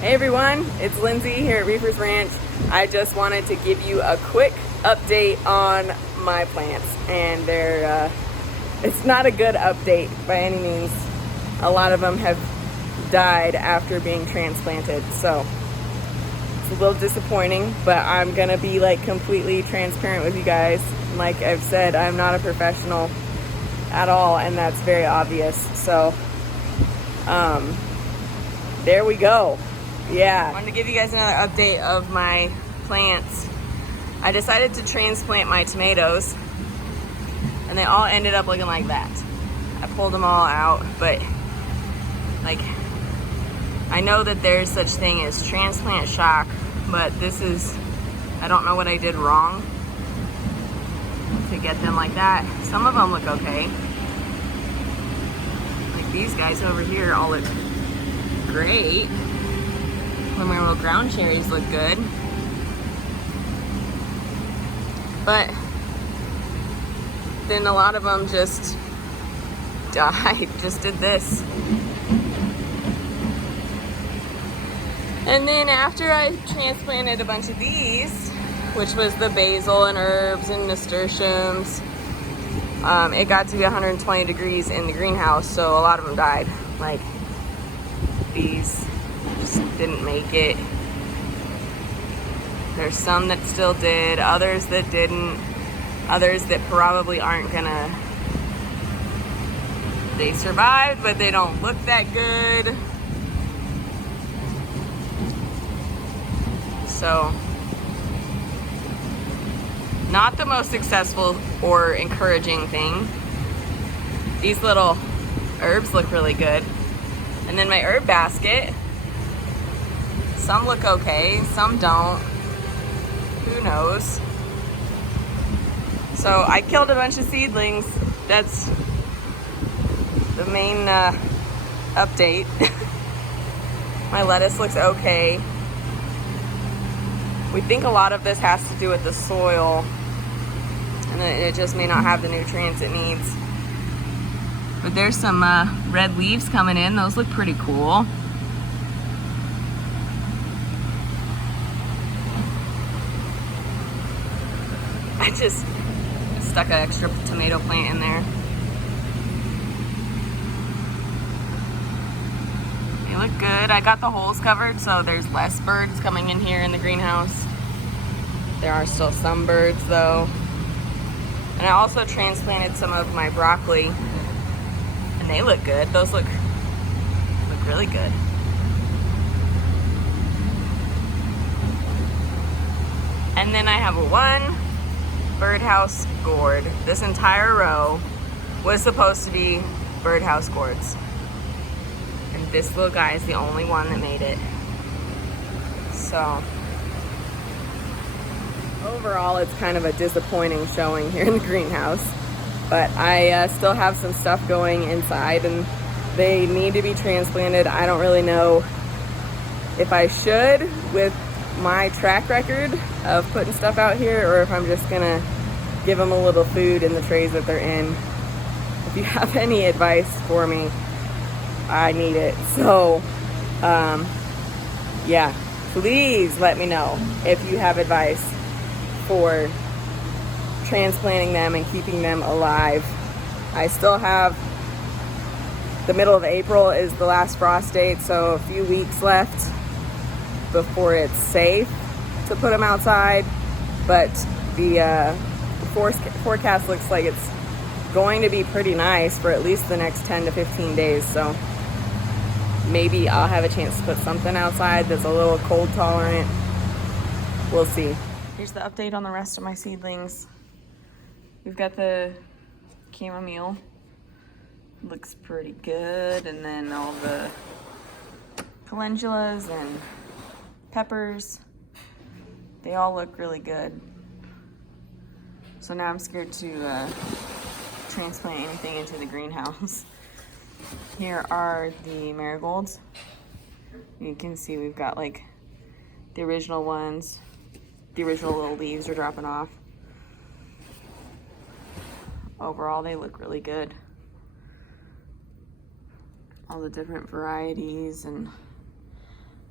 Hey everyone, it's Lindsay here at Reefer's Ranch. I just wanted to give you a quick update on my plants, and it's not a good update by any means. A lot of them have died after being transplanted, so it's a little disappointing, but I'm gonna be like completely transparent with you guys. Like I've said, I'm not a professional at all, and that's very obvious. So there we go. Yeah, I wanted to give you guys another update of my plants. I decided to transplant my tomatoes, and they all ended up looking like that. I pulled them all out, but like, I know that there's such thing as transplant shock, but I don't know what I did wrong to get them like that. Some of them look okay. Like these guys over here all look great. My little ground cherries look good. But then a lot of them just died, just did this. And then after I transplanted a bunch of these, which was the basil and herbs and nasturtiums, it got to be 120 degrees in the greenhouse, so a lot of them died. Like these just didn't make it. There's some that still did, others that didn't, others that probably aren't gonna, they survived, but they don't look that good. So, not the most successful or encouraging thing. These little herbs look really good. And then my herb basket, some look okay, some don't. Who knows? So I killed a bunch of seedlings. That's the main update. My lettuce looks okay. We think a lot of this has to do with the soil, and it just may not have the nutrients it needs. But there's some red leaves coming in. Those look pretty cool. I just stuck an extra tomato plant in there. They look good. I got the holes covered, so there's less birds coming in here in the greenhouse. There are still some birds though. And I also transplanted some of my broccoli, and they look good. Those look really good. And then I have one birdhouse gourd. This entire row was supposed to be birdhouse gourds, and this little guy is the only one that made it. So overall, it's kind of a disappointing showing here in the greenhouse, but I still have some stuff going inside, and they need to be transplanted. I don't really know if I should with my track record of putting stuff out here, or if I'm just gonna give them a little food in the trays that they're in. If you have any advice for me, I need it. So yeah, please let me know if you have advice for transplanting them and keeping them alive. I still have the middle of April is the last frost date, so a few weeks left before it's safe to put them outside. But the forecast looks like it's going to be pretty nice for at least the next 10 to 15 days. So maybe I'll have a chance to put something outside that's a little cold tolerant. We'll see. Here's the update on the rest of my seedlings. We've got the chamomile. Looks pretty good. And then all the calendulas and peppers, they all look really good. So now I'm scared to transplant anything into the greenhouse. Here are the marigolds. You can see we've got like the original ones. The original little leaves are dropping off. Overall, they look really good. All the different varieties, and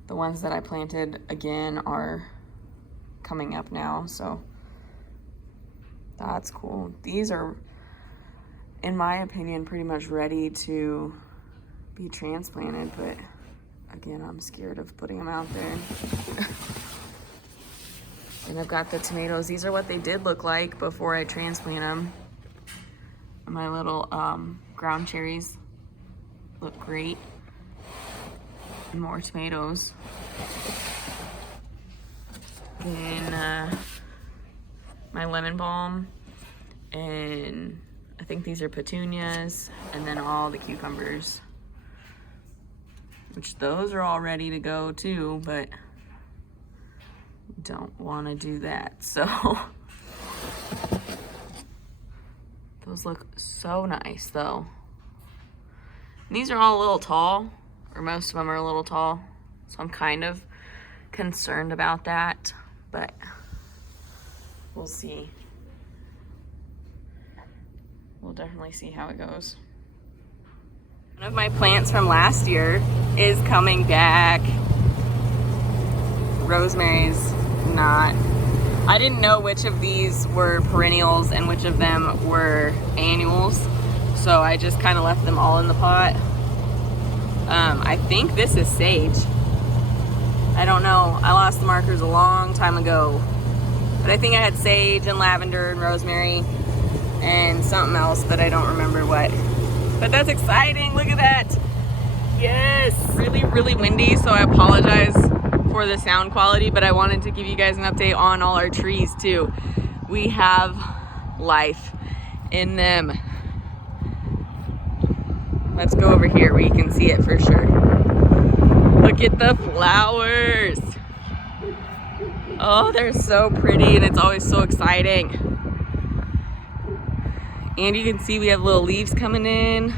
the ones that I planted again are coming up now, so that's cool. These are, in my opinion, pretty much ready to be transplanted, but again, I'm scared of putting them out there. And I've got the tomatoes. These are what they did look like before I transplant them. My little ground cherries look great. And more tomatoes. Then my lemon balm, and I think these are petunias, and then all the cucumbers, which those are all ready to go too, but don't want to do that, so those look so nice though. And these are all a little tall, or most of them are a little tall, so I'm kind of concerned about that, but we'll see. We'll definitely see how it goes. One of my plants from last year is coming back. Rosemary's not. I didn't know which of these were perennials and which of them were annuals, so I just kind of left them all in the pot. I think this is sage. I don't know. I lost the markers a long time ago, but I think I had sage and lavender and rosemary and something else, but I don't remember what. But that's exciting. Look at that. Yes. Really, really windy, so I apologize for the sound quality, but I wanted to give you guys an update on all our trees too. We have life in them. Let's go over here where you can see it for sure. Look at the flowers. Oh, they're so pretty, and it's always so exciting. And you can see we have little leaves coming in.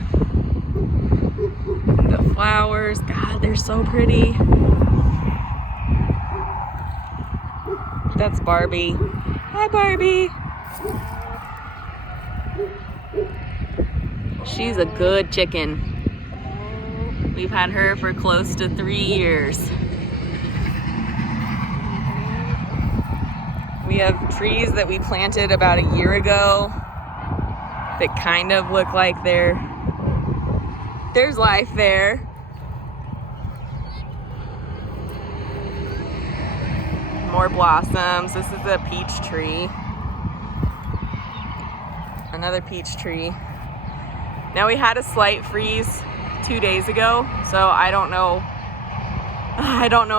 The flowers, God, they're so pretty. That's Barbie. Hi, Barbie. She's a good chicken. We've had her for close to 3 years. We have trees that we planted about a year ago that kind of look like there's life there. More blossoms. This is a peach tree. Another peach tree. Now we had a slight freeze 2 days ago, so I don't know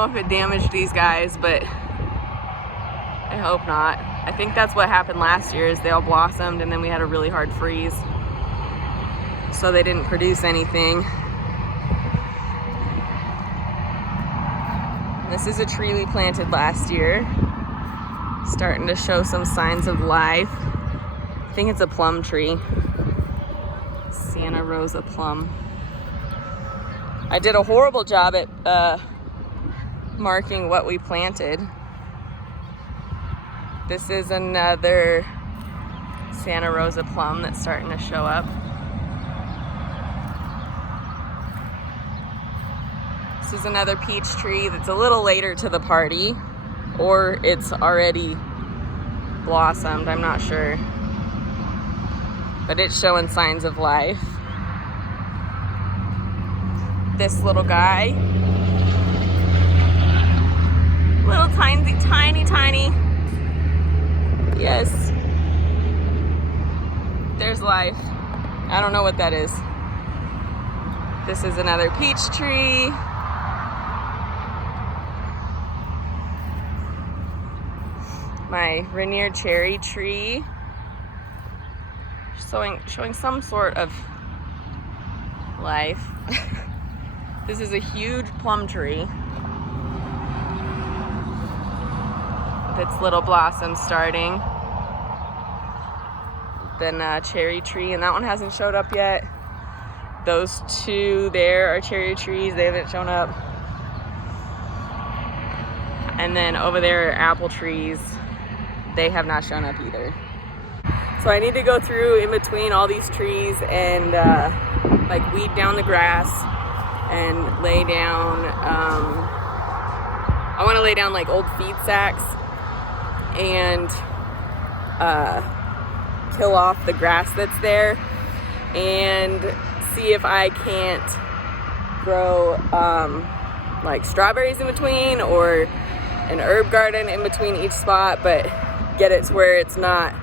if it damaged these guys, but I hope not. I think that's what happened last year, is they all blossomed and then we had a really hard freeze, so they didn't produce anything. This is a tree we planted last year, starting to show some signs of life. I think it's a plum tree. Santa Rosa plum. I did a horrible job at marking what we planted. This is another Santa Rosa plum that's starting to show up. This is another peach tree that's a little later to the party, or it's already blossomed, I'm not sure. But it's showing signs of life. This little guy, little tiny, yes, there's life. I don't know what that is. This is another peach tree. My Rainier cherry tree, showing some sort of life. This is a huge plum tree with its little blossoms starting. Then a cherry tree, and that one hasn't showed up yet. Those two there are cherry trees, they haven't shown up. And then over there are apple trees. They have not shown up either. So I need to go through in between all these trees and like weed down the grass and lay down to lay down like old feed sacks and kill off the grass that's there, and see if I can't grow like strawberries in between, or an herb garden in between each spot, but get it to where it's not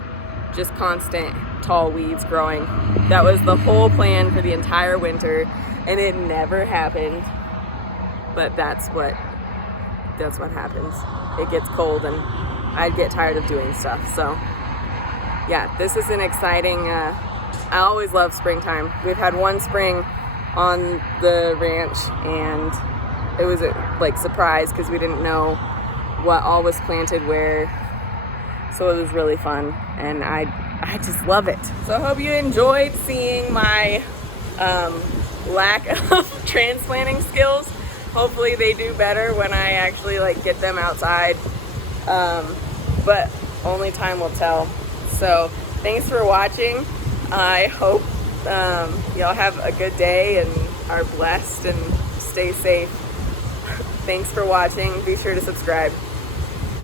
just constant tall weeds growing. That was the whole plan for the entire winter, and it never happened. But that's what happens. It gets cold and I'd get tired of doing stuff. So yeah, this is an exciting, I always love springtime. We've had one spring on the ranch and it was a surprise because we didn't know what all was planted where. So it was really fun, and I just love it. So I hope you enjoyed seeing my lack of transplanting skills. Hopefully they do better when I actually get them outside, but only time will tell. So thanks for watching. I hope y'all have a good day and are blessed and stay safe. Thanks for watching. Be sure to subscribe.